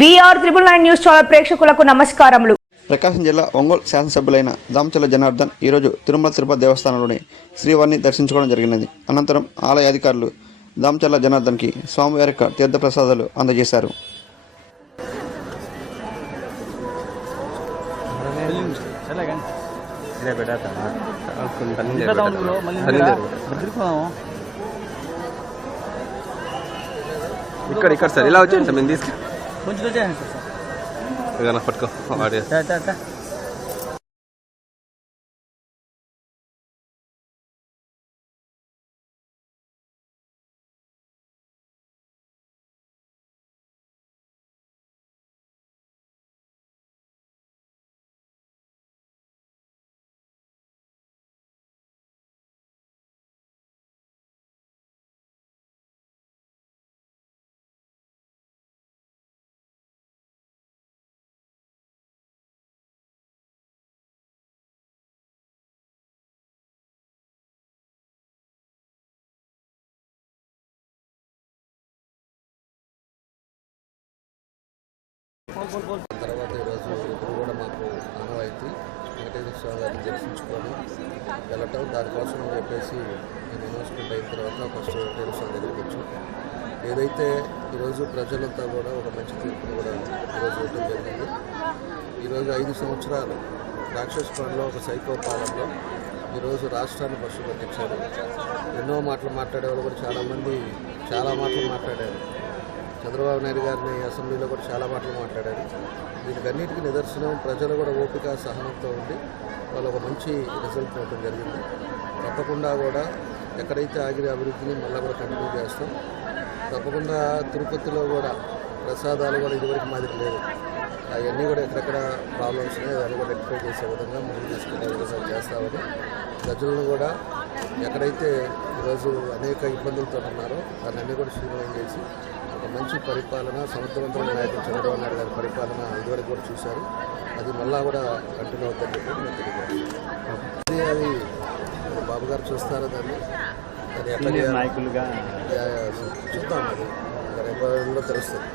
VR9 news channel ప్రేక్షకులకు నమస్కారములు. ప్రకాశం జిల్లా ఒంగోలు శాసనసభ్యులైన దామచర్ల జనార్దన్ ఈరోజు తిరుమల తిరుపతి దేవస్థానంలోని శ్రీవారిని దర్శించుకోవడం జరిగినది. అనంతరం ఆలయ అధికారులు దామచర్ల జనార్దన్కి స్వామివారి తీర్థప్రసాదాలు అందజేశారు. ఇక్కడ సార్ ఇలా వచ్చాను సార్ మేము తీసుకు కొంచెం వచ్చాను సార్ పట్టుకో తర్వాత ఈరోజు ఇప్పుడు కూడా మాకు ఆనవాయితీ వెంకటేశ్వర స్వామి గారిని దర్శించుకొని వెళ్ళటం, దానికోసం అని చెప్పేసి నేను అనౌన్స్మెంట్ అయిన తర్వాత ఫస్ట్ వెంకటేశ్వర స్వామి దగ్గరికి వచ్చాం. ఏదైతే ఈరోజు ప్రజలంతా కూడా ఒక మంచి తీర్పును కూడా ఈరోజు ఇవ్వడం జరిగింది. ఈరోజు 5 సంవత్సరాలు రాక్షసపాలెంలో ఒక సైకో పాలనలో ఈరోజు రాష్ట్రాన్ని పశువు పట్టించారు. ఎన్నో మాటలు మాట్లాడేవాళ్ళు కూడా చాలామంది చాలా మాటలు మాట్లాడారు. చంద్రబాబు నాయుడు గారిని అసెంబ్లీలో కూడా చాలా మాటలు మాట్లాడారు. దీనికి అన్నిటికీ నిదర్శనం ప్రజలు కూడా ఓపిక సహనంతో ఉండి వాళ్ళు ఒక మంచి రిజల్ట్ ఇవ్వడం జరిగింది. తప్పకుండా కూడా ఎక్కడైతే ఆగిన అభివృద్ధిని మళ్ళీ కూడా కంటిన్యూ చేస్తాం. తప్పకుండా తిరుపతిలో కూడా ప్రసాదాలు కూడా ఇదివరకు మాదిరి లేదు. అవన్నీ కూడా ఎక్కడెక్కడ ప్రాబ్లమ్స్ ఉన్నాయి దాన్ని కూడా రెక్టిఫై చేసే విధంగా ముందుకు తీసుకునే విధంగా చేస్తామని ప్రజలను కూడా ఎక్కడైతే ఈరోజు అనేక ఇబ్బందులతో ఉన్నారో దాన్ని కూడా స్ట్రీమ్లైన్ చేసి ఒక మంచి పరిపాలన, సమర్థవంతమైన నాయకుడు చంద్రబాబు నాయుడు గారి పరిపాలన ఇదివరకు కూడా చూశారు. అది మళ్ళా కూడా కంటిన్యూ అవుతుందని చెప్పి నేను తెలియజేస్తాను. అది బాబు గారు చూస్తారో దాన్ని అది ఎట్లా నాయకులుగా చూద్దాం, అది రేపు తెలుస్తుంది.